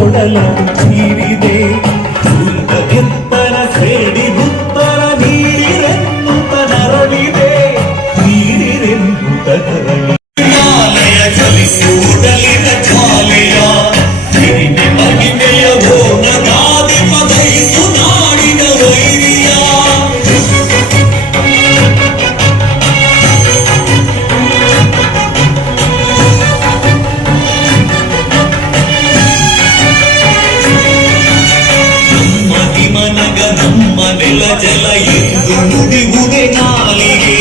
ಒಡಲ ನೀರಿದೆ ಎತ್ತರ ಸೇಡಿ ಉತ್ತರ ನೀಡಿರೆನ್ನುತ್ತ ನರಳಿದೆ ನೀಡಿರೆನ್ನುತ್ತ ನರಳಿ ಚಲಿಸಿ ಉಡಲಿನ ಚಾಲೆಯ ಹಿರಿಮೆ ಮಹಿಮೆಯ ಭೋಗದಾದಿ ಪದೈಸು ನಾಡಿನ ವೈರಿಯ ನಮ್ಮ ನೆಲ ಜಲ ಎಂದು ನುಡಿಗುವೆ ನಾಲಿಗೆ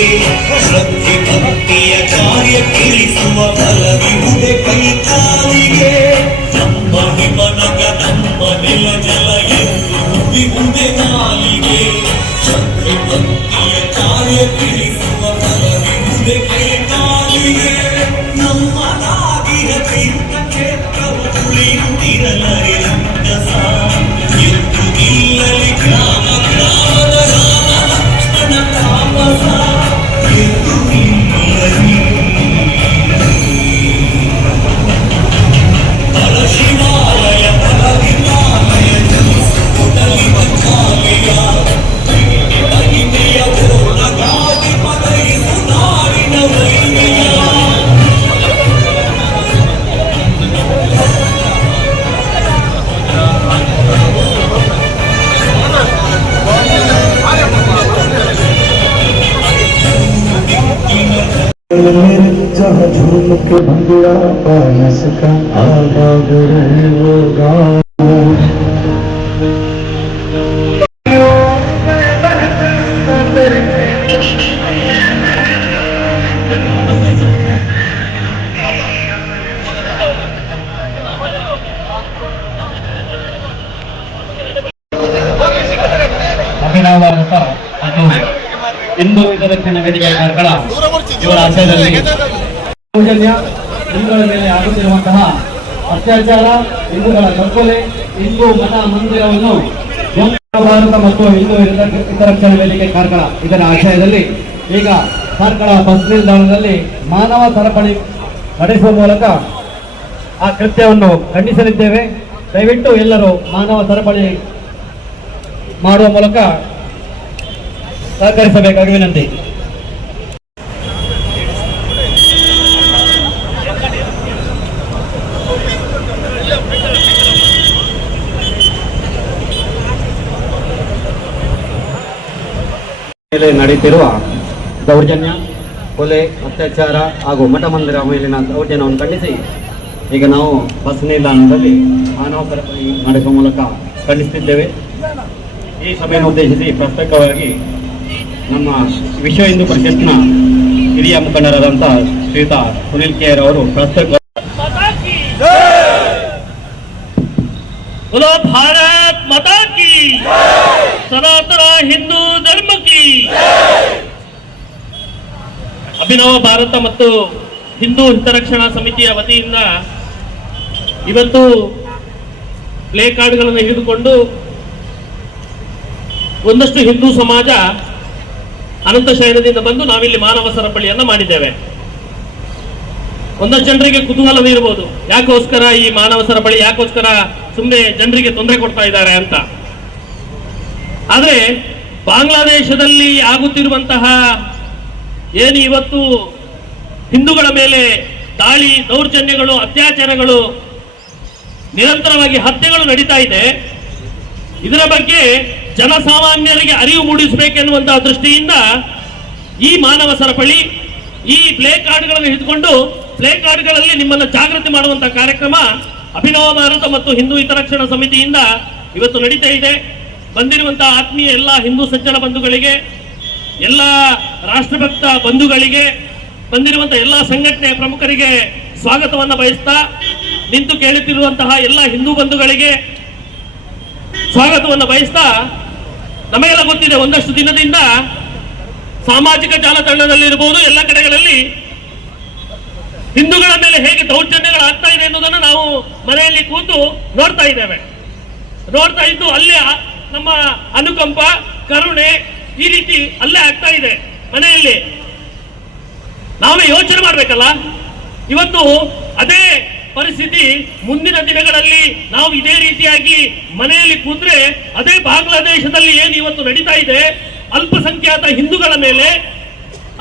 ಶ್ರದ್ಧೆ ಭಕ್ತಿಯ ಕಾರ್ಯ ಕೇಳಿಸುವ ಬಲವಿಗುವೆ ಕೈ ಕಾಲಿಗೆ ನಮ್ಮ ಹಿಮನಗ ನಮ್ಮ ನೆಲ ಜಲ ಎಂದು ನುಡಿಗುವೆ ನಾಲಿಗೆ ಶ್ರದ್ಧೆ ಭಕ್ತಿಯ ಕಾರ್ಯ ಕೇಳಿಸುವ ಬಲವಿಗುವೆ ಕೈ ಕಾಲಿಗೆ ನಮ್ಮ ನಾಗಿರ ತೀರ್ಥ ಕ್ಷೇತ್ರವು ಉಳಿಯುತ್ತಿರಲರೆ ರಂಗಸ ಎಂದು ನಿಲ್ಲಲಿ ಗ್ರಾಮ ಗ್ರಾಮದ ರಾಮ ಲಕ್ಷ್ಮಣ ತಾಮಸ ಎಂದು ನಿಲ್ಲಲಿ ಶಿವಾಲಯ ಹಿಮಾಲಯ ಜನಿಸುವುದಲಿನ ಚಾಲೆಯ ಮಹಿಮೆಯ ಗಾದಿ ಪದೈಸು ನಾಡಿನ ವೈರಿಯ जहाँ झूम के भंगड़ा पायस का आबाद रहे वो गाँव ಅಭಿನವವಾದಂತ ಅದು ಹಿಂದೂ ಹಿತರಕ್ಷಣಾ ವೇದಿಕೆ ಕಾರ್ಯಕ್ರಮ ಇವರ ಆಶಯದಲ್ಲಿ ದೌರ್ಜನ್ಯ ಹಿಂದೂಗಳ ಮೇಲೆ ಆಗುತ್ತಿರುವಂತಹ ಅತ್ಯಾಚಾರ ಹಿಂದೂಗಳ ಕಗ್ಗೊಲೆ ಹಿಂದೂ ಮಠ ಮಂದಿರವನ್ನು ಭಾರತ ಮತ್ತು ಹಿಂದೂ ಹಿತರಕ್ಷಣಾ ವೇದಿಕೆ ಕಾರ್ಯಕ್ರಮ ಇದರ ಆಶಯದಲ್ಲಿ ಈಗ ಕಾರ್ಕಳ ಬಸ್ ನಿಲ್ದಾಣದಲ್ಲಿ ಮಾನವ ಸರಪಳಿ ನಡೆಸುವ ಮೂಲಕ ಆ ಕೃತ್ಯವನ್ನು ಖಂಡಿಸಲಿದ್ದೇವೆ. ದಯವಿಟ್ಟು ಎಲ್ಲರೂ ಮಾನವ ಸರಪಳಿ ಮಾಡುವ ಮೂಲಕ ಸಹಕರಿಸಬೇಕಾಗಿ ವಿನಂತಿ. ಮೇಲೆ ನಡೆಯುತ್ತಿರುವ ದೌರ್ಜನ್ಯ, ಕೊಲೆ, ಅತ್ಯಾಚಾರ ಹಾಗೂ ಮಠ ಮಂದಿರ ಮೇಲಿನ ದೌರ್ಜನ್ಯವನ್ನು ಖಂಡಿಸಿ ಈಗ ನಾವು ಬಸ್ ನಿಲ್ದಾಣದಲ್ಲಿ ಮಾನವ ಸರಪಳಿ ನಡೆಸುವ ಮೂಲಕ ಖಂಡಿಸುತ್ತಿದ್ದೇವೆ. ಈ ಸಭೆಯನ್ನು ಉದ್ದೇಶಿಸಿ ಪ್ರತ್ಯೇಕವಾಗಿ ನಮ್ಮ ವಿಶ್ವ ಹಿಂದೂ ಪರಿಷತ್ನ ಹಿರಿಯ ಮುಖಂಡರಾದಂಥ ಶ್ರೀಯುತ ಸುನಿಲ್ ಕೆಆರ್ ಅವರು ಪ್ರತ್ಯೇಕ बोलो भारत माता की, सनातन ಹಿಂದೂ ಧರ್ಮ की. ಅಭಿನವ ಭಾರತ ಮತ್ತು ಹಿಂದೂ ಹಿತರಕ್ಷಣಾ ಸಮಿತಿಯ ವತಿಯಿಂದ ಇವತ್ತು ಪ್ಲೇ ಕಾರ್ಡ್ಗಳನ್ನು ಹಿಡಿದುಕೊಂಡು ಒಂದಷ್ಟು ಹಿಂದೂ ಸಮಾಜ ಅನಂತ ಶಯನದಿಂದ ಬಂದು ನಾವಿಲ್ಲಿ ಮಾನವ ಸರಪಳಿಯನ್ನ ಮಾಡಿದ್ದೇವೆ. ಒಂದಷ್ಟು ಜನರಿಗೆ ಕುತೂಹಲವಿರಬಹುದು, ಯಾಕೋಸ್ಕರ ಈ ಮಾನವ ಸರಪಳಿ, ಯಾಕೋಸ್ಕರ ಸುಮ್ಮನೆ ಜನರಿಗೆ ತೊಂದರೆ ಕೊಡ್ತಾ ಇದ್ದಾರೆ ಅಂತ. ಆದ್ರೆ ಬಾಂಗ್ಲಾದೇಶದಲ್ಲಿ ಆಗುತ್ತಿರುವಂತಹ ಏನು ಇವತ್ತು ಹಿಂದೂಗಳ ಮೇಲೆ ದಾಳಿ, ದೌರ್ಜನ್ಯಗಳು, ಅತ್ಯಾಚಾರಗಳು, ನಿರಂತರವಾಗಿ ಹತ್ಯೆಗಳು ನಡೀತಾ ಇದೆ. ಇದರ ಬಗ್ಗೆ ಜನಸಾಮಾನ್ಯರಿಗೆ ಅರಿವು ಮೂಡಿಸಬೇಕೆನ್ನುವಂತಹ ದೃಷ್ಟಿಯಿಂದ ಈ ಮಾನವ ಸರಪಳಿ, ಈ ಪ್ಲೇ ಕಾರ್ಡ್ಗಳನ್ನು ಹಿಡಿದುಕೊಂಡು ಪ್ಲೇ ಕಾರ್ಡ್ಗಳಲ್ಲಿ ನಿಮ್ಮನ್ನು ಜಾಗೃತಿ ಮಾಡುವಂತಹ ಕಾರ್ಯಕ್ರಮ ಅಭಿನವ ಭಾರತ ಮತ್ತು ಹಿಂದೂ ಹಿತರಕ್ಷಣಾ ಸಮಿತಿಯಿಂದ ಇವತ್ತು ನಡೀತಾ ಇದೆ. ಬಂದಿರುವಂತಹ ಆತ್ಮೀಯ ಎಲ್ಲ ಹಿಂದೂ ಸಜ್ಜನ ಬಂಧುಗಳಿಗೆ, ಎಲ್ಲ ರಾಷ್ಟ್ರಭಕ್ತ ಬಂಧುಗಳಿಗೆ, ಬಂದಿರುವಂತಹ ಎಲ್ಲ ಸಂಘಟನೆಯ ಪ್ರಮುಖರಿಗೆ ಸ್ವಾಗತವನ್ನು ಬಯಸ್ತಾ, ನಿಂತು ಕೇಳುತ್ತಿರುವಂತಹ ಎಲ್ಲ ಹಿಂದೂ ಬಂಧುಗಳಿಗೆ ಸ್ವಾಗತವನ್ನು ಬಯಸ್ತಾ, ನಮಗೆಲ್ಲ ಗೊತ್ತಿದೆ ಒಂದಷ್ಟು ದಿನದಿಂದ ಸಾಮಾಜಿಕ ಜಾಲತಾಣದಲ್ಲಿರಬಹುದು, ಎಲ್ಲ ಕಡೆಗಳಲ್ಲಿ ಹಿಂದೂಗಳ ಮೇಲೆ ಹೇಗೆ ದೌರ್ಜನ್ಯಗಳು ಆಗ್ತಾ ಇದೆ ಎನ್ನುವುದನ್ನು ನಾವು ಮನೆಯಲ್ಲಿ ಕೂತು ನೋಡ್ತಾ ಇದ್ದೇವೆ. ನೋಡ್ತಾ ಇದ್ದು ಅಲ್ಲೇ ನಮ್ಮ ಅನುಕಂಪ, ಕರುಣೆ ಈ ರೀತಿ ಅಲ್ಲೇ ಆಗ್ತಾ ಇದೆ ಮನೆಯಲ್ಲಿ. ನಾವೇ ಯೋಚನೆ ಮಾಡ್ಬೇಕಲ್ಲ. ಇವತ್ತು ಅದೇ ಪರಿಸ್ಥಿತಿ ಮುಂದಿನ ದಿನಗಳಲ್ಲಿ ನಾವು ಇದೇ ರೀತಿಯಾಗಿ ಮನೆಯಲ್ಲಿ ಕೂತ್ರೆ ಅದೇ ಬಾಂಗ್ಲಾದೇಶದಲ್ಲಿ ಏನು ಇವತ್ತು ನಡೀತಾ ಇದೆ, ಅಲ್ಪಸಂಖ್ಯಾತ ಹಿಂದೂಗಳ ಮೇಲೆ,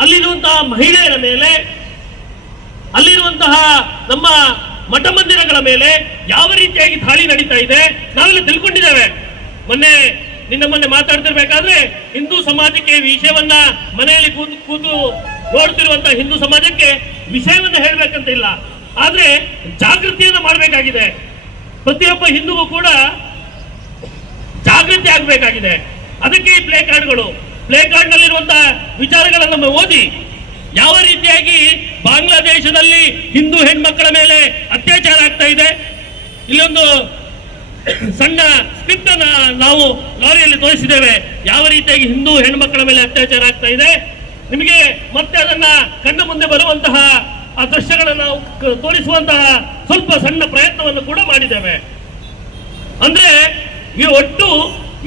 ಅಲ್ಲಿರುವಂತಹ ಮಹಿಳೆಯರ ಮೇಲೆ, ಅಲ್ಲಿರುವಂತಹ ನಮ್ಮ ಮಠ ಮಂದಿರಗಳ ಮೇಲೆ ಯಾವ ರೀತಿಯಾಗಿ ದಾಳಿ ನಡೀತಾ ಇದೆ ನಾವೆಲ್ಲ ತಿಳ್ಕೊಂಡಿದ್ದೇವೆ. ಮೊನ್ನೆ ಮಾತಾಡ್ತಿರ್ಬೇಕಾದ್ರೆ ಹಿಂದೂ ಸಮಾಜಕ್ಕೆ ವಿಷಯವನ್ನ ಮನೆಯಲ್ಲಿ ಕೂತು ನೋಡ್ತಿರುವಂತಹ ಹಿಂದೂ ಸಮಾಜಕ್ಕೆ ವಿಷಯವನ್ನ ಹೇಳ್ಬೇಕಂತ ಇಲ್ಲ, ಆದ್ರೆ ಜಾಗೃತಿಯನ್ನ ಮಾಡಬೇಕಾಗಿದೆ. ಪ್ರತಿಯೊಬ್ಬ ಹಿಂದೂಗೂ ಕೂಡ ಜಾಗೃತಿ ಆಗಬೇಕಾಗಿದೆ. ಅದಕ್ಕೆ ಈ ಪ್ಲೇ ಕಾರ್ಡ್ ನಲ್ಲಿರುವಂತಹ ವಿಚಾರಗಳನ್ನು ಓದಿ ಯಾವ ರೀತಿಯಾಗಿ ಬಾಂಗ್ಲಾದೇಶದಲ್ಲಿ ಹಿಂದೂ ಹೆಣ್ಮಕ್ಕಳ ಮೇಲೆ ಅತ್ಯಾಚಾರ ಆಗ್ತಾ ಇದೆ. ಇಲ್ಲೊಂದು ಸಣ್ಣ ಸ್ಕ್ರಿಪ್ಟ್ ಅನ್ನ ನಾವು ಲಾರಿಯಲ್ಲಿ ತೋರಿಸಿದ್ದೇವೆ, ಯಾವ ರೀತಿಯಾಗಿ ಹಿಂದೂ ಹೆಣ್ಮಕ್ಕಳ ಮೇಲೆ ಅತ್ಯಾಚಾರ ಆಗ್ತಾ ಇದೆ. ನಿಮಗೆ ಮತ್ತೆ ಅದನ್ನ ಕಣ್ಣ ಮುಂದೆ ಬರುವಂತಹ ಆ ದೃಶ್ಯಗಳನ್ನು ನಾವು ತೋರಿಸುವಂತಹ ಸ್ವಲ್ಪ ಸಣ್ಣ ಪ್ರಯತ್ನವನ್ನು ಕೂಡ ಮಾಡಿದ್ದೇವೆ. ಅಂದ್ರೆ ಈ ಒಟ್ಟು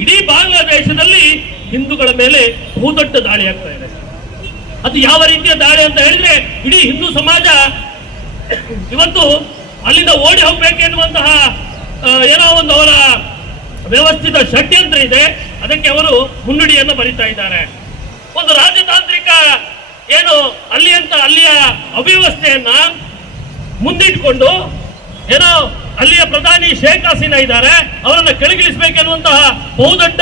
ಇಡೀ ಬಾಂಗ್ಲಾದೇಶದಲ್ಲಿ ಹಿಂದೂಗಳ ಮೇಲೆ ಬಹುದೊಡ್ಡ ದಾಳಿ ಆಗ್ತಾ ಇದೆ. ಅದು ಯಾವ ರೀತಿಯ ದಾಳಿ ಅಂತ ಹೇಳಿದ್ರೆ, ಇಡೀ ಹಿಂದೂ ಸಮಾಜ ಇವತ್ತು ಅಲ್ಲಿಂದ ಓಡಿ ಹೋಗ್ಬೇಕೆನ್ನುವಂತಹ ಏನೋ ಒಂದು ಅವರ ವ್ಯವಸ್ಥಿತ ಷಡ್ಯಂತ್ರ ಇದೆ. ಅದಕ್ಕೆ ಅವರು ಮುನ್ನುಡಿಯನ್ನು ಬರೀತಾ ಇದ್ದಾರೆ. ಒಂದು ರಾಜತಾಂತ್ರಿಕ ಏನು ಅಲ್ಲಿಯ ಅವ್ಯವಸ್ಥೆಯನ್ನ ಮುಂದಿಟ್ಕೊಂಡು ಏನೋ ಅಲ್ಲಿಯ ಪ್ರಧಾನಿ ಶೇಖ್ ಹಸೀನಾ ಇದ್ದಾರೆ, ಅವರನ್ನ ಕೆಳಗಿಳಿಸಬೇಕೆನ್ನುವಂತಹ ಬಹುದೊಡ್ಡ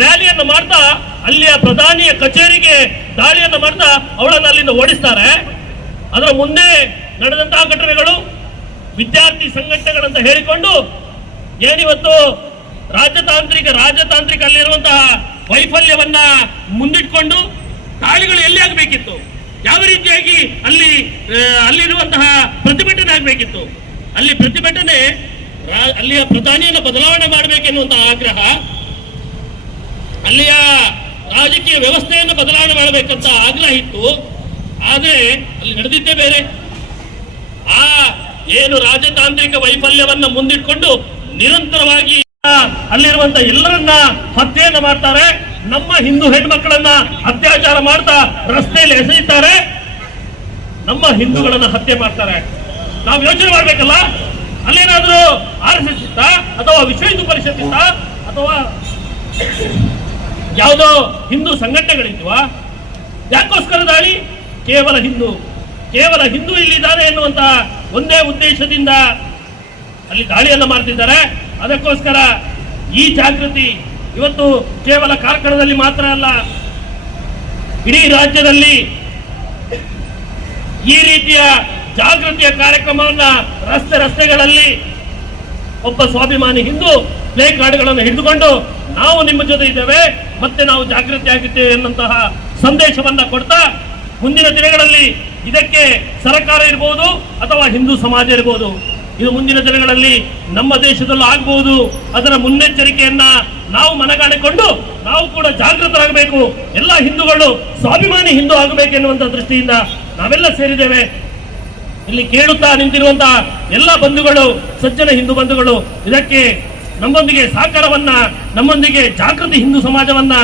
ರ್ಯಾಲಿಯನ್ನು ಮಾಡ್ತಾ ಅಲ್ಲಿಯ ಪ್ರಧಾನಿಯ ಕಚೇರಿಗೆ ದಾಳಿಯನ್ನು ಮಾಡ್ತಾ ಅವಳನ್ನು ಅಲ್ಲಿಂದ ಓಡಿಸ್ತಾರೆ. ಅದರ ಮುಂದೆ ನಡೆದಂತಹ ಘಟನೆಗಳು ವಿದ್ಯಾರ್ಥಿ ಸಂಘಟನೆಗಳಂತ ಹೇಳಿಕೊಂಡು ಏನಿವತ್ತು ರಾಜತಾಂತ್ರಿಕ ಅಲ್ಲಿರುವಂತಹ ವೈಫಲ್ಯವನ್ನ ಮುಂದಿಟ್ಕೊಂಡು ದಾಳಿಗಳು ಎಲ್ಲಿ ಆಗಬೇಕಿತ್ತು, ಯಾವ ರೀತಿಯಾಗಿ ಅಲ್ಲಿರುವಂತಹ ಪ್ರತಿಭಟನೆ ಆಗಬೇಕಿತ್ತು. ಅಲ್ಲಿ ಪ್ರತಿಭಟನೆ ಅಲ್ಲಿಯ ಪ್ರಧಾನಿಯನ್ನು ಬದಲಾವಣೆ ಮಾಡಬೇಕೆನ್ನುವಂತಹ ಆಗ್ರಹ, ಅಲ್ಲಿಯ ರಾಜಕೀಯ ವ್ಯವಸ್ಥೆಯನ್ನು ಬದಲಾವಣೆ ಮಾಡಬೇಕಂತ ಆಗ್ರಹ ಇತ್ತು. ಆದ್ರೆ ಅಲ್ಲಿ ನಡೆದಿದ್ದೇ ಬೇರೆ. ಆ ಏನು ರಾಜತಾಂತ್ರಿಕ ವೈಫಲ್ಯವನ್ನ ಮುಂದಿಟ್ಕೊಂಡು ನಿರಂತರವಾಗಿ ಅಲ್ಲಿರುವಂತ ಎಲ್ಲರನ್ನ ಹತ್ಯೆಯನ್ನ ಮಾಡ್ತಾರೆ. ನಮ್ಮ ಹಿಂದೂ ಹೆಣ್ಮಕ್ಕಳನ್ನ ಅತ್ಯಾಚಾರ ಮಾಡ್ತಾ ರಸ್ತೆಯಲ್ಲಿ ಎಸೆಯುತ್ತಾರೆ, ನಮ್ಮ ಹಿಂದೂಗಳನ್ನ ಹತ್ಯೆ ಮಾಡ್ತಾರೆ. ನಾವು ಯೋಚನೆ ಮಾಡ್ಬೇಕಲ್ಲ, ಅಲ್ಲೇನಾದ್ರೂ RSS ಇತ್ತ ಅಥವಾ ವಿಶ್ವ ಹಿಂದೂ ಪರಿಷತ್ ಇತ್ತ ಅಥವಾ ಯಾವುದೋ ಹಿಂದೂ ಸಂಘಟನೆಗಳಿದ್ವಾ? ಯಾಕೋಸ್ಕರ ದಾಳಿ? ಕೇವಲ ಹಿಂದೂ ಇಲ್ಲಿದ್ದಾರೆ ಎನ್ನುವಂತಹ ಒಂದೇ ಉದ್ದೇಶದಿಂದ ಅಲ್ಲಿ ದಾಳಿಯನ್ನ ಮಾಡ್ತಿದ್ದಾರೆ. ಅದಕ್ಕೋಸ್ಕರ ಈ ಜಾಗೃತಿ ಇವತ್ತು ಕೇವಲ ಕಾರ್ಕಳದಲ್ಲಿ ಮಾತ್ರ ಅಲ್ಲ, ಇಡೀ ರಾಜ್ಯದಲ್ಲಿ ಈ ರೀತಿಯ ಜಾಗೃತಿಯ ಕಾರ್ಯಕ್ರಮವನ್ನ ರಸ್ತೆಗಳಲ್ಲಿ ಒಬ್ಬ ಸ್ವಾಭಿಮಾನಿ ಹಿಂದೂ ಪ್ಲೇ ಕಾರ್ಡ್ಗಳನ್ನು ಹಿಡಿದುಕೊಂಡು ನಾವು ನಿಮ್ಮ ಜೊತೆ ಇದ್ದೇವೆ, ಮತ್ತೆ ನಾವು ಜಾಗೃತಿ ಆಗಿದ್ದೇವೆ ಎನ್ನುವಂತಹ ಸಂದೇಶವನ್ನ ಕೊಡ್ತಾ ಮುಂದಿನ ದಿನಗಳಲ್ಲಿ ಇದಕ್ಕೆ ಸರ್ಕಾರ ಇರಬಹುದು ಅಥವಾ ಹಿಂದೂ ಸಮಾಜ ಇರಬಹುದು, ಇದು ಮುಂದಿನ ದಿನಗಳಲ್ಲಿ ನಮ್ಮ ದೇಶದಲ್ಲೂ ಆಗಬಹುದು. ಅದರ ಮುನ್ನೆಚ್ಚರಿಕೆಯನ್ನ ನಾವು ಮನಗಾಣಿಕೊಂಡು ನಾವು ಕೂಡ ಜಾಗೃತರಾಗಬೇಕು. ಎಲ್ಲ ಹಿಂದೂಗಳು ಸ್ವಾಭಿಮಾನಿ ಹಿಂದೂ ಆಗಬೇಕೆನ್ನುವಂತ ದೃಷ್ಟಿಯಿಂದ ನಾವೆಲ್ಲ ಸೇರಿದ್ದೇವೆ. ಇಲ್ಲಿ ಕೇಳುತ್ತಾ ನಿಂತಿರುವಂತಹ ಎಲ್ಲ ಬಂಧುಗಳು, ಸಜ್ಜನ ಹಿಂದೂ ಬಂಧುಗಳು, ಇದಕ್ಕೆ ನಮ್ಮೊಂದಿಗೆ ಸಹಕಾರವನ್ನ, ನಮ್ಮೊಂದಿಗೆ ಜಾಗೃತಿ ಹಿಂದೂ ಸಮಾಜವನ್ನ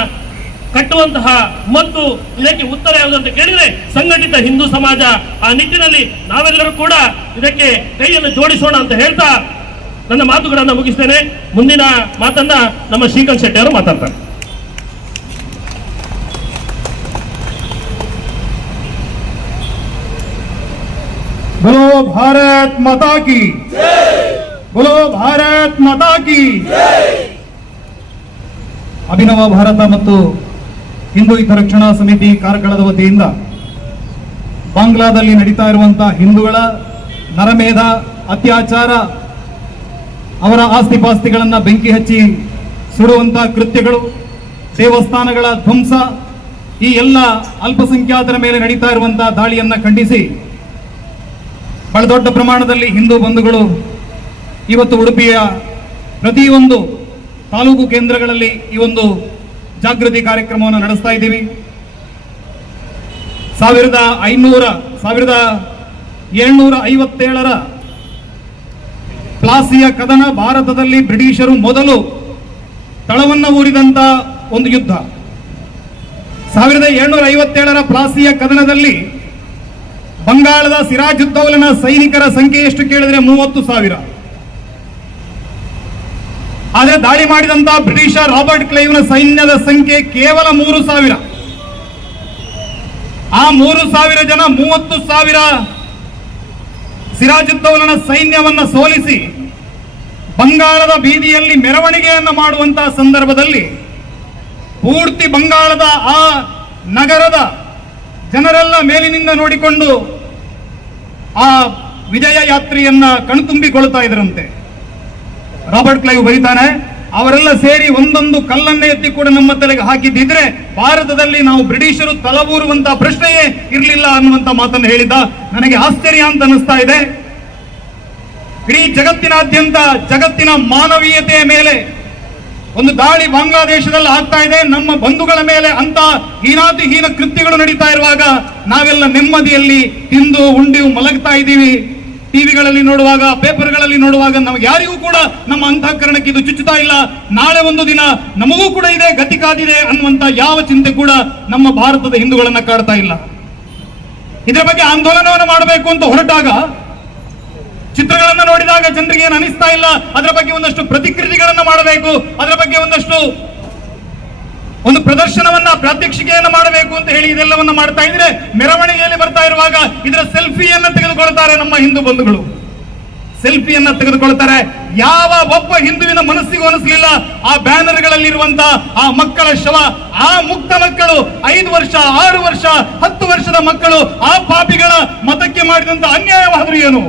ಕಟ್ಟುವಂತಹ ಮತ್ತು ಇದಕ್ಕೆ ಉತ್ತರ ಯಾವುದಂತ ಕೇಳಿದ್ರೆ ಸಂಘಟಿತ ಹಿಂದೂ ಸಮಾಜ. ಆ ನಿಟ್ಟಿನಲ್ಲಿ ನಾವೆಲ್ಲರೂ ಕೂಡ ಇದಕ್ಕೆ ಕೈಯನ್ನು ಜೋಡಿಸೋಣ ಅಂತ ಹೇಳ್ತಾ ನನ್ನ ಮಾತುಗಳನ್ನ ಮುಗಿಸ್ತೇನೆ. ಮುಂದಿನ ಮಾತನ್ನ ನಮ್ಮ ಶ್ರೀಕಾಂತ್ ಶೆಟ್ಟಿ ಅವರು ಮಾತಾಡ್ತಾರೆ. बोलो भारत माता की बोलो भारत माता की ಅಭಿನವ ಭಾರತ ಮತ್ತು ಹಿಂದೂ ಹಿತರಕ್ಷಣಾ ಸಮಿತಿ ಕಾರ್ಕಳದ ವತಿಯಿಂದ ಬಾಂಗ್ಲಾದಲ್ಲಿ ನಡೀತಾ ಇರುವಂತಹ ಹಿಂದೂಗಳ ನರಮೇಧ, ಅತ್ಯಾಚಾರ, ಅವರ ಆಸ್ತಿಪಾಸ್ತಿಗಳನ್ನು ಬೆಂಕಿ ಹಚ್ಚಿ ಸುಡುವಂತಹ ಕೃತ್ಯಗಳು, ದೇವಸ್ಥಾನಗಳ ಧ್ವಂಸ, ಈ ಎಲ್ಲ ಅಲ್ಪಸಂಖ್ಯಾತರ ಮೇಲೆ ನಡೀತಾ ಇರುವಂತಹ ದಾಳಿಯನ್ನ ಖಂಡಿಸಿ ಬಹಳ ದೊಡ್ಡ ಪ್ರಮಾಣದಲ್ಲಿ ಹಿಂದೂ ಬಂಧುಗಳು ಇವತ್ತು ಉಡುಪಿಯ ಪ್ರತಿಯೊಂದು ತಾಲೂಕು ಕೇಂದ್ರಗಳಲ್ಲಿ ಈ ಒಂದು ಜಾಗೃತಿ ಕಾರ್ಯಕ್ರಮವನ್ನು ನಡೆಸ್ತಾ ಇದ್ದೀವಿ. 1757ರ ಪ್ಲಾಸಿಯ ಕದನ ಭಾರತದಲ್ಲಿ ಬ್ರಿಟಿಷರು ಮೊದಲು ತಳವನ್ನು ಊರಿದಂತ ಒಂದು ಯುದ್ಧ. 1757ರ ಪ್ಲಾಸಿಯ ಕದನದಲ್ಲಿ ಬಂಗಾಳದ ಸಿರಾಜುದ್ದೌಲನ ಸೈನಿಕರ ಸಂಖ್ಯೆ ಎಷ್ಟು ಕೇಳಿದ್ರೆ 30,000. ಆದರೆ ದಾಳಿ ಮಾಡಿದಂತ ಬ್ರಿಟಿಷ ರಾಬರ್ಟ್ ಕ್ಲೈವ್ನ ಸೈನ್ಯದ ಸಂಖ್ಯೆ ಕೇವಲ 3,000. ಆ 3,000 ಜನ 30,000 ಸಿರಾಜುದ್ದೌಲನ ಸೈನ್ಯವನ್ನ ಸೋಲಿಸಿ ಬಂಗಾಳದ ಬೀದಿಯಲ್ಲಿ ಮೆರವಣಿಗೆಯನ್ನು ಮಾಡುವಂತಹ ಸಂದರ್ಭದಲ್ಲಿ ಪೂರ್ತಿ ಬಂಗಾಳದ ಆ ನಗರದ ಜನರೆಲ್ಲ ಮೇಲಿನಿಂದ ನೋಡಿಕೊಂಡು ಆ ವಿಜಯ ಯಾತ್ರೆಯನ್ನ ಕಣ್ತುಂಬಿಕೊಳ್ತಾ ಇದರಂತೆ. ರಾಬರ್ಟ್ ಕ್ಲೈವ್ ಬರೀತಾನೆ, ಅವರೆಲ್ಲ ಸೇರಿ ಒಂದೊಂದು ಕಲ್ಲನ್ನೇ ಎತ್ತಿ ಕೂಡ ನಮ್ಮ ತಲೆಗೆ ಹಾಕಿದ್ದಿದ್ರೆ ಭಾರತದಲ್ಲಿ ನಾವು ಬ್ರಿಟಿಷರು ತಲಬೂರುವಂತಹ ಪ್ರಶ್ನೆಯೇ ಇರಲಿಲ್ಲ ಅನ್ನುವಂತ ಮಾತನ್ನು ಹೇಳಿದ್ದ. ನನಗೆ ಆಶ್ಚರ್ಯ ಅಂತ ಅನಿಸ್ತಾ ಇದೆ. ಇಡೀ ಜಗತ್ತಿನಾದ್ಯಂತ ಜಗತ್ತಿನ ಮಾನವೀಯತೆಯ ಮೇಲೆ ಒಂದು ದಾಳಿ ಬಾಂಗ್ಲಾದೇಶದಲ್ಲಿ ಆಗ್ತಾ ಇದೆ. ನಮ್ಮ ಬಂಧುಗಳ ಮೇಲೆ ಅಂತ ಹೀನಾತಿಹೀನ ಕೃತ್ಯಗಳು ನಡೀತಾ ಇರುವಾಗ ನಾವೆಲ್ಲ ನೆಮ್ಮದಿಯಲ್ಲಿ ತಿಂದು ಉಂಡಿ ಮಲಗ್ತಾ ಇದ್ದೀವಿ. ಟಿವಿಗಳಲ್ಲಿ ನೋಡುವಾಗ, ಪೇಪರ್ಗಳಲ್ಲಿ ನೋಡುವಾಗ ನಮಗೆ ಯಾರಿಗೂ ಕೂಡ ನಮ್ಮ ಅಂತಃಕರಣಕ್ಕೆ ಇದು ಚುಚ್ಚುತ್ತಾ ಇಲ್ಲ. ನಾಳೆ ಒಂದು ದಿನ ನಮಗೂ ಕೂಡ ಇದೆ ಗತಿ ಕಾದಿದೆ ಅನ್ನುವಂತ ಯಾವ ಚಿಂತೆ ಕೂಡ ನಮ್ಮ ಭಾರತದ ಹಿಂದೂಗಳನ್ನ ಕಾಡ್ತಾ ಇಲ್ಲ. ಇದರ ಬಗ್ಗೆ ಆಂದೋಲನವನ್ನು ಮಾಡಬೇಕು ಅಂತ ಹೊರಟಾಗ ಚಿತ್ರಗಳನ್ನು ನೋಡಿದಾಗ ಜನರಿಗೆ ಏನು ಅನಿಸ್ತಾ ಇಲ್ಲ. ಅದರ ಬಗ್ಗೆ ಒಂದಷ್ಟು ಪ್ರತಿಕ್ರಿಯೆಗಳನ್ನ ಮಾಡಬೇಕು, ಅದರ ಬಗ್ಗೆ ಒಂದು ಪ್ರದರ್ಶನವನ್ನ ಪ್ರಾತ್ಯಕ್ಷಿಕೆಯನ್ನ ಮಾಡಬೇಕು ಅಂತ ಹೇಳಿ ಇದೆಲ್ಲವನ್ನ ಮಾಡ್ತಾ ಇದ್ರೆ ಮೆರವಣಿಗೆಯಲ್ಲಿ ಬರ್ತಾ ಇರುವಾಗ ಇದರ ಸೆಲ್ಫಿಯನ್ನ ತೆಗೆದುಕೊಳ್ತಾರೆ ನಮ್ಮ ಹಿಂದೂ ಬಂಧುಗಳು. ಸೆಲ್ಫಿಯನ್ನ ತೆಗೆದುಕೊಳ್ತಾರೆ. ಯಾವ ಒಬ್ಬ ಹಿಂದುವಿನ ಮನಸ್ಸಿಗೂ ಅನಿಸಲಿಲ್ಲ ಆ ಬ್ಯಾನರ್ಗಳಲ್ಲಿರುವಂತ ಆ ಮಕ್ಕಳ ಶವ, ಆ ಮುಕ್ತ ಮಕ್ಕಳು 5 ವರ್ಷ 6 ವರ್ಷ 10 ವರ್ಷದ ಮಕ್ಕಳು ಆ ಪಾಪಿಗಳ ಮತಕ್ಕೆ ಮಾಡಿದಂತ ಅನ್ಯಾಯವಾದರೂ ಏನು?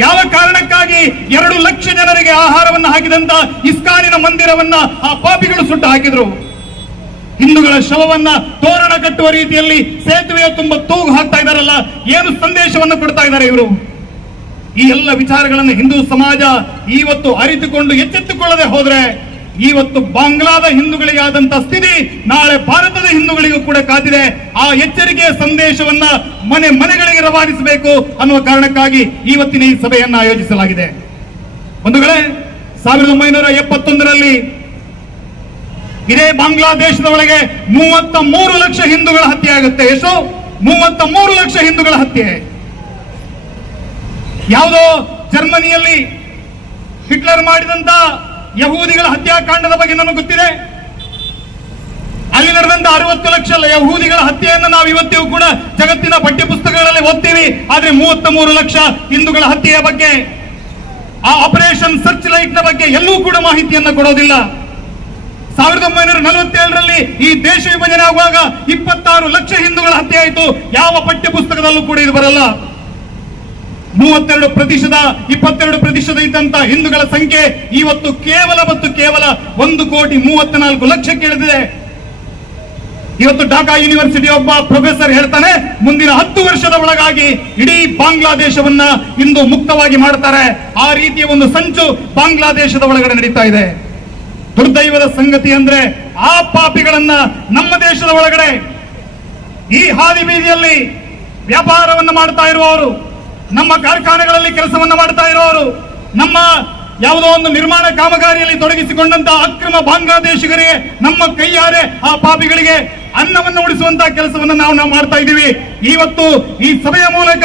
ಯಾವ ಕಾರಣಕ್ಕಾಗಿ 2 ಲಕ್ಷ ಜನರಿಗೆ ಆಹಾರವನ್ನು ಹಾಕಿದಂತ ಇಸ್ಕಾನಿನ ಮಂದಿರವನ್ನ ಆ ಪಾಪಿಗಳು ಸುಟ್ಟು ಹಾಕಿದ್ರು? ಹಿಂದೂಗಳ ಶವವನ್ನ ತೋರಣ ಕಟ್ಟುವ ರೀತಿಯಲ್ಲಿ ಸೇತುವೆಯ ತುಂಬ ತೂಗು ಹಾಕ್ತಾ ಇದ್ದಾರಲ್ಲ, ಏನು ಸಂದೇಶವನ್ನು ಕೊಡ್ತಾ ಇದ್ದಾರೆ ಇವರು? ಈ ಎಲ್ಲ ವಿಚಾರಗಳನ್ನು ಹಿಂದೂ ಸಮಾಜ ಇವತ್ತು ಅರಿತುಕೊಂಡು ಎಚ್ಚೆತ್ತುಕೊಳ್ಳದೆ ಹೋದ್ರೆ ಇವತ್ತು ಬಾಂಗ್ಲಾದ ಹಿಂದೂಗಳಿಗೆ ಆದಂತ ಸ್ಥಿತಿ ನಾಳೆ ಭಾರತದ ಹಿಂದೂಗಳಿಗೂ ಕೂಡ ಕಾದಿದೆ. ಆ ಎಚ್ಚರಿಕೆಯ ಸಂದೇಶವನ್ನ ಮನೆ ಮನೆಗಳಿಗೆ ರವಾನಿಸಬೇಕು ಅನ್ನುವ ಕಾರಣಕ್ಕಾಗಿ ಇವತ್ತಿನ ಈ ಸಭೆಯನ್ನ ಆಯೋಜಿಸಲಾಗಿದೆ. ಬಂಧುಗಳೇ, 1971ರಲ್ಲಿ ಇದೇ ಬಾಂಗ್ಲಾದೇಶದ ಒಳಗೆ 33 ಲಕ್ಷ ಹಿಂದೂಗಳ ಹತ್ಯೆ ಆಗುತ್ತೆ. ಎಷ್ಟು? 33 ಲಕ್ಷ ಹಿಂದೂಗಳ ಹತ್ಯೆ. ಯಾವುದೋ ಜರ್ಮನಿಯಲ್ಲಿ ಹಿಟ್ಲರ್ ಮಾಡಿದಂತ ಯಹೂದಿಗಳ ಹತ್ಯಾಕಾಂಡದ ಬಗ್ಗೆ ನಮಗೆ ಗೊತ್ತಿದೆ. ಅಲ್ಲಿ ನಡೆದಂತ 60 ಲಕ್ಷ ಯಹೂದಿಗಳ ಹತ್ಯೆಯನ್ನು ನಾವು ಇವತ್ತಿಗೂ ಕೂಡ ಜಗತ್ತಿನ ಪಠ್ಯಪುಸ್ತಕಗಳಲ್ಲಿ ಓದ್ತೀವಿ. ಆದ್ರೆ 33 ಲಕ್ಷ ಹಿಂದೂಗಳ ಹತ್ಯೆಯ ಬಗ್ಗೆ, ಆ ಆಪರೇಷನ್ ಸರ್ಚ್ ಲೈಟ್ ನ ಬಗ್ಗೆ ಎಲ್ಲೂ ಕೂಡ ಮಾಹಿತಿಯನ್ನು ಕೊಡೋದಿಲ್ಲ. 1947ರಲ್ಲಿ ಈ ದೇಶ ವಿಭಜನೆ ಆಗುವಾಗ 26 ಲಕ್ಷ ಹಿಂದೂಗಳ ಹತ್ಯೆ ಆಯಿತು. ಯಾವ ಪಠ್ಯಪುಸ್ತಕದಲ್ಲೂ ಕೂಡ ಇದು ಬರಲ್ಲ. 22% ಇದ್ದಂತ ಹಿಂದೂಗಳ ಸಂಖ್ಯೆ ಇವತ್ತು ಕೇವಲ 1,34,00,000 ಇಳಿದಿದೆ. ಇವತ್ತು ಢಾಕಾ ಯೂನಿವರ್ಸಿಟಿ ಒಬ್ಬ ಪ್ರೊಫೆಸರ್ ಹೇಳ್ತಾನೆ, ಮುಂದಿನ 10 ವರ್ಷದ ಒಳಗಾಗಿ ಇಡೀ ಬಾಂಗ್ಲಾದೇಶವನ್ನ ಇಂದು ಮುಕ್ತವಾಗಿ ಮಾಡ್ತಾರೆ. ಆ ರೀತಿಯ ಒಂದು ಸಂಚು ಬಾಂಗ್ಲಾದೇಶದ ಒಳಗಡೆ ನಡೀತಾ ಇದೆ. ದುರ್ದೈವದ ಸಂಗತಿ ಅಂದ್ರೆ ಆ ಪಾಪಿಗಳನ್ನ ನಮ್ಮ ದೇಶದ ಒಳಗಡೆ ಈ ಹಾದಿ ಬೀದಿಯಲ್ಲಿ ವ್ಯಾಪಾರವನ್ನು ಮಾಡ್ತಾ ಇರುವವರು, ನಮ್ಮ ಕಾರ್ಖಾನೆಗಳಲ್ಲಿ ಕೆಲಸವನ್ನ ಮಾಡ್ತಾ ಇರೋರು, ನಮ್ಮ ಯಾವುದೋ ಒಂದು ನಿರ್ಮಾಣ ಕಾಮಗಾರಿಯಲ್ಲಿ ತೊಡಗಿಸಿಕೊಂಡಂತ ಅಕ್ರಮ ಬಾಂಗ್ಲಾದೇಶಿಗರಿಗೆ ನಮ್ಮ ಕೈಯಾರೆ ಆ ಪಾಪಿಗಳಿಗೆ ಅನ್ನವನ್ನು ಉಳಿಸುವಂತಹ ಕೆಲಸವನ್ನು ನಾವು ಮಾಡ್ತಾ ಇದ್ದೀವಿ. ಇವತ್ತು ಈ ಸಭೆಯ ಮೂಲಕ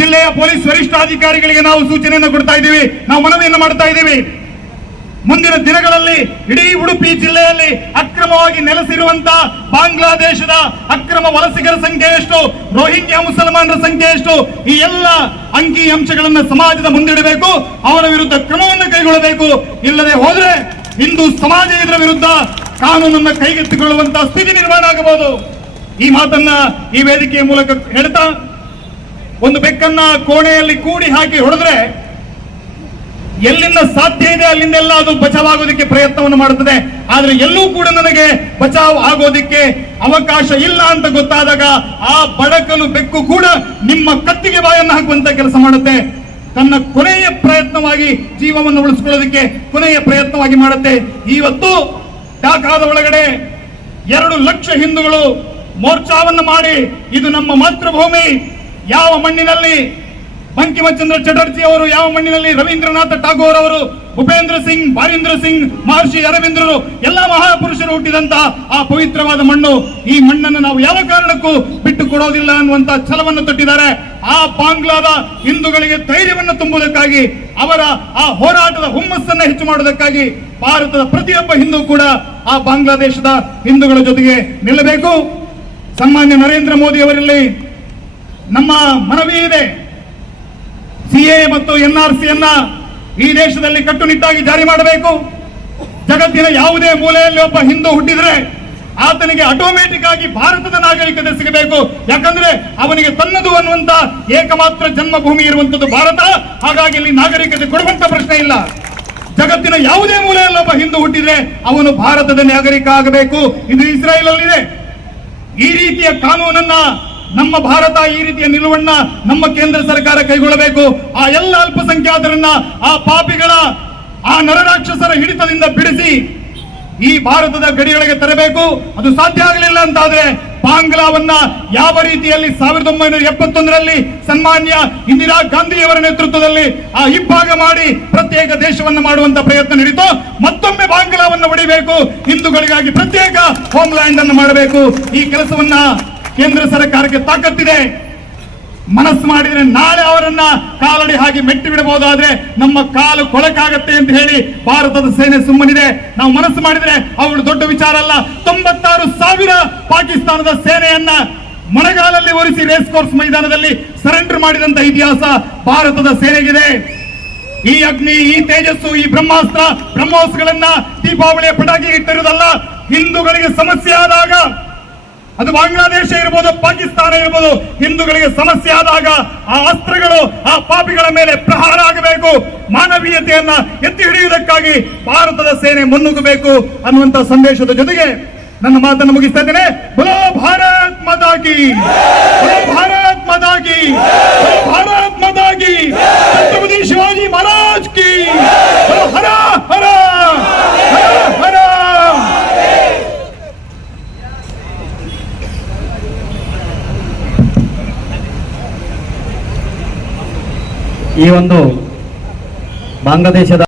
ಜಿಲ್ಲೆಯ ಪೊಲೀಸ್ ವರಿಷ್ಠಾಧಿಕಾರಿಗಳಿಗೆ ನಾವು ಸೂಚನೆಯನ್ನು ಕೊಡ್ತಾ ಇದ್ದೀವಿ, ನಾವು ಮನವಿಯನ್ನು ಮಾಡ್ತಾ ಇದ್ದೀವಿ. ಮುಂದಿನ ದಿನಗಳಲ್ಲಿ ಇಡೀ ಉಡುಪಿ ಜಿಲ್ಲೆಯಲ್ಲಿ ಅಕ್ರಮವಾಗಿ ನೆಲೆಸಿರುವಂತಹ ಬಾಂಗ್ಲಾದೇಶದ ಅಕ್ರಮ ವಲಸಿಗರ ಸಂಖ್ಯೆ ಎಷ್ಟು, ರೋಹಿಂಗ್ಯಾ ಮುಸಲ್ಮಾನರ ಸಂಖ್ಯೆ ಎಷ್ಟು, ಈ ಎಲ್ಲ ಅಂಕಿ ಅಂಶಗಳನ್ನು ಸಮಾಜದ ಮುಂದಿಡಬೇಕು. ಅವರ ವಿರುದ್ಧ ಕ್ರಮವನ್ನು ಕೈಗೊಳ್ಳಬೇಕು. ಇಲ್ಲದೆ ಹೋದ್ರೆ ಹಿಂದೂ ಸಮಾಜ ಇದರ ವಿರುದ್ಧ ಕಾನೂನನ್ನು ಕೈಗೆತ್ತಿಕೊಳ್ಳುವಂತಹ ಸ್ಥಿತಿ ನಿರ್ಮಾಣ ಆಗಬಹುದು. ಈ ಮಾತನ್ನ ಈ ವೇದಿಕೆಯ ಮೂಲಕ ಹೇಳ್ತಾ, ಒಂದು ಬೆಕ್ಕನ್ನ ಕೋಣೆಯಲ್ಲಿ ಕೂಡಿ ಹಾಕಿ ಹೊಡೆದ್ರೆ ಎಲ್ಲಿಂದ ಸಾಧ್ಯ ಇದೆ ಅಲ್ಲಿಂದೆಲ್ಲ ಅದು ಬಚಾವ್ ಆಗೋದಕ್ಕೆ ಪ್ರಯತ್ನವನ್ನು ಮಾಡುತ್ತದೆ. ಆದ್ರೆ ಎಲ್ಲೂ ಕೂಡ ನನಗೆ ಬಚಾವ್ ಆಗೋದಿಕ್ಕೆ ಅವಕಾಶ ಇಲ್ಲ ಅಂತ ಗೊತ್ತಾದಾಗ ಆ ಬಡಕಲು ಬೆಕ್ಕು ಕೂಡ ನಿಮ್ಮ ಕತ್ತಿಗೆ ಬಾಯನ್ನು ಹಾಕುವಂತ ಕೆಲಸ ಮಾಡುತ್ತೆ. ತನ್ನ ಕೊನೆಯ ಪ್ರಯತ್ನವಾಗಿ ಜೀವವನ್ನು ಉಳಿಸಿಕೊಳ್ಳೋದಕ್ಕೆ ಕೊನೆಯ ಪ್ರಯತ್ನವಾಗಿ ಮಾಡುತ್ತೆ. ಇವತ್ತು ಢಾಕಾದ ಒಳಗಡೆ 2 ಲಕ್ಷ ಹಿಂದೂಗಳು ಮೋರ್ಚಾವನ್ನು ಮಾಡಿ, ಇದು ನಮ್ಮ ಮಾತೃಭೂಮಿ, ಯಾವ ಮಣ್ಣಿನಲ್ಲಿ ಬಂಕಿಮಚಂದ್ರ ಚಟರ್ಜಿ ಅವರು, ಯಾವ ಮಣ್ಣಿನಲ್ಲಿ ರವೀಂದ್ರನಾಥ ಟಾಗೋರ್ ಅವರು ಭೂಪೇಂದ್ರ ಸಿಂಗ್, ಬಾರೀಂದ್ರ ಸಿಂಗ್, ಮಹರ್ಷಿ ಅರವಿಂದ್ರರು ಎಲ್ಲ ಮಹಾಪುರುಷರು ಹುಟ್ಟಿದಂತ ಆ ಪವಿತ್ರವಾದ ಮಣ್ಣು. ಈ ಮಣ್ಣನ್ನು ನಾವು ಯಾವ ಕಾರಣಕ್ಕೂ ಬಿಟ್ಟು ಕೊಡೋದಿಲ್ಲ ಅನ್ನುವಂತ ಛಲವನ್ನು ತೊಟ್ಟಿದ್ದಾರೆ. ಆ ಬಾಂಗ್ಲಾದ ಹಿಂದೂಗಳಿಗೆ ಧೈರ್ಯವನ್ನು ತುಂಬುವುದಕ್ಕಾಗಿ, ಅವರ ಆ ಹೋರಾಟದ ಹುಮ್ಮಸ್ಸನ್ನು ಹೆಚ್ಚು ಮಾಡುವುದಕ್ಕಾಗಿ ಭಾರತದ ಪ್ರತಿಯೊಬ್ಬ ಹಿಂದೂ ಕೂಡ ಆ ಬಾಂಗ್ಲಾದೇಶದ ಹಿಂದೂಗಳ ಜೊತೆಗೆ ನಿಲ್ಲಬೇಕು. ಸನ್ಮಾನ್ಯ ನರೇಂದ್ರ ಮೋದಿ ಅವರಲ್ಲಿ ನಮ್ಮ ಮನವಿ ಇದೆ. ಸಿಎ ಮತ್ತು NRC ಈ ದೇಶದಲ್ಲಿ ಕಟ್ಟುನಿಟ್ಟಾಗಿ ಜಾರಿ ಮಾಡಬೇಕು. ಜಗತ್ತಿನ ಯಾವುದೇ ಮೂಲೆಯಲ್ಲಿ ಒಬ್ಬ ಹಿಂದೂ ಹುಟ್ಟಿದ್ರೆ ಆತನಿಗೆ ಆಟೋಮ್ಯಾಟಿಕ್ ಆಗಿ ಭಾರತದ ನಾಗರಿಕತೆ ಸಿಗಬೇಕು. ಯಾಕಂದ್ರೆ ಅವನಿಗೆ ತನ್ನದು ಅನ್ನುವಂತ ಏಕಮಾತ್ರ ಜನ್ಮಭೂಮಿ ಇರುವಂತದ್ದು ಭಾರತ. ಹಾಗಾಗಿ ಇಲ್ಲಿ ನಾಗರಿಕತೆ ಕೊಡುವಂತ ಪ್ರಶ್ನೆ ಇಲ್ಲ. ಜಗತ್ತಿನ ಯಾವುದೇ ಮೂಲೆಯಲ್ಲಿ ಒಬ್ಬ ಹಿಂದೂ ಹುಟ್ಟಿದ್ರೆ ಅವನು ಭಾರತದ ನಾಗರಿಕ ಆಗಬೇಕು. ಇದು ಇಸ್ರಾಯೇಲ್ ಅಲ್ಲಿದೆ. ಈ ರೀತಿಯ ಕಾನೂನನ್ನ ನಮ್ಮ ಭಾರತ, ಈ ರೀತಿಯ ನಿಲುವನ್ನ ನಮ್ಮ ಕೇಂದ್ರ ಸರ್ಕಾರ ಕೈಗೊಳ್ಳಬೇಕು. ಆ ಎಲ್ಲ ಅಲ್ಪಸಂಖ್ಯಾತರನ್ನ, ಆ ಪಾಪಿಗಳ, ಆ ನರರಾಕ್ಷಸರ ಹಿಡಿತದಿಂದ ಬಿಡಿಸಿ ಈ ಭಾರತದ ಗಡಿಯೊಳಗೆ ತರಬೇಕು. ಅದು ಸಾಧ್ಯ ಆಗಲಿಲ್ಲ ಅಂತಾದ್ರೆ ಬಾಂಗ್ಲಾವನ್ನ ಯಾವ ರೀತಿಯಲ್ಲಿ 1971ರಲ್ಲಿ ಸನ್ಮಾನ್ಯ ಇಂದಿರಾ ಗಾಂಧಿಯವರ ನೇತೃತ್ವದಲ್ಲಿ ಆ ಇಬ್ಬಾಗ ಮಾಡಿ ಪ್ರತ್ಯೇಕ ದೇಶವನ್ನು ಮಾಡುವಂತ ಪ್ರಯತ್ನ ನಡೀತು. ಮತ್ತೊಮ್ಮೆ ಬಾಂಗ್ಲಾವನ್ನು ಹೊಡಿಬೇಕು. ಹಿಂದೂಗಳಿಗಾಗಿ ಪ್ರತ್ಯೇಕ ಹೋಮ್ಲ್ಯಾಂಡ್ ಅನ್ನು ಮಾಡಬೇಕು. ಈ ಕೆಲಸವನ್ನ ಕೇಂದ್ರ ಸರ್ಕಾರಕ್ಕೆ ತಾಕತ್ತಿದೆ. ಮನಸ್ಸು ಮಾಡಿದ್ರೆ ನಾಳೆ ಅವರನ್ನ ಕಾಲಡಿ ಹಾಗೆ ಮೆಟ್ಟಿ ಬಿಡಬಹುದಾದ್ರೆ ನಮ್ಮ ಕಾಲು ಕೊಳಕಾಗತ್ತೆ ಅಂತ ಹೇಳಿ ಭಾರತದ ಸೇನೆ ಸುಮ್ಮನಿದೆ. ನಾವು ಮನಸ್ಸು ಮಾಡಿದ್ರೆ ಅವಳು ದೊಡ್ಡ ವಿಚಾರ ಅಲ್ಲ. 96,000 ಪಾಕಿಸ್ತಾನದ ಸೇನೆಯನ್ನ ಮೊಣಗಾಲಲ್ಲಿ ಒರೆಸಿ ರೇಸ್ ಕೋರ್ಸ್ ಮೈದಾನದಲ್ಲಿ ಸರೆಂಡರ್ ಮಾಡಿದಂತ ಇತಿಹಾಸ ಭಾರತದ ಸೇನೆಗಿದೆ. ಈ ಅಗ್ನಿ, ಈ ತೇಜಸ್ಸು, ಈ ಬ್ರಹ್ಮಾಸ್ತ್ರ, ಬ್ರಹ್ಮೋಸ್ಗಳನ್ನ ದೀಪಾವಳಿಯ ಪಟಾಕಿ ಇಟ್ಟಿರುವುದಲ್ಲ. ಹಿಂದೂಗಳಿಗೆ ಸಮಸ್ಯೆ ಆದಾಗ, ಅದು ಬಾಂಗ್ಲಾದೇಶ ಇರ್ಬೋದು, ಪಾಕಿಸ್ತಾನ ಇರ್ಬೋದು, ಹಿಂದೂಗಳಿಗೆ ಸಮಸ್ಯೆ ಆದಾಗ ಆ ಅಸ್ತ್ರಗಳು ಆ ಪಾಪಿಗಳ ಮೇಲೆ ಪ್ರಹಾರ ಆಗಬೇಕು. ಮಾನವೀಯತೆಯನ್ನ ಎತ್ತಿ ಹಿಡಿಯುವುದಕ್ಕಾಗಿ ಭಾರತದ ಸೇನೆ ಮುನ್ನುಗ್ಗಬೇಕು ಅನ್ನುವಂತ ಸಂದೇಶದ ಜೊತೆಗೆ ನನ್ನ ಮಾತನ್ನು ಮುಗಿಸ್ತಾ ಇದ್ದೇನೆ. ಬೋಲೋ ಭಾರತ್ ಮಾತಾ ಕಿ, ಬೋಲೋ ಭಾರತ್ ಮಾತಾ ಕಿ, ಬೋಲೋ ಭಾರತ್ ಮಾತಾ ಕಿ, ಛತ್ರಪತಿ ಶಿವಾಜಿ ಮಹಾರಾಜ್ ಕಿ, ಬೋಲೋ ಹರ ಹರ ಹರ ಹರ. ಈ ಒಂದು ಬಾಂಗ್ಲಾದೇಶದ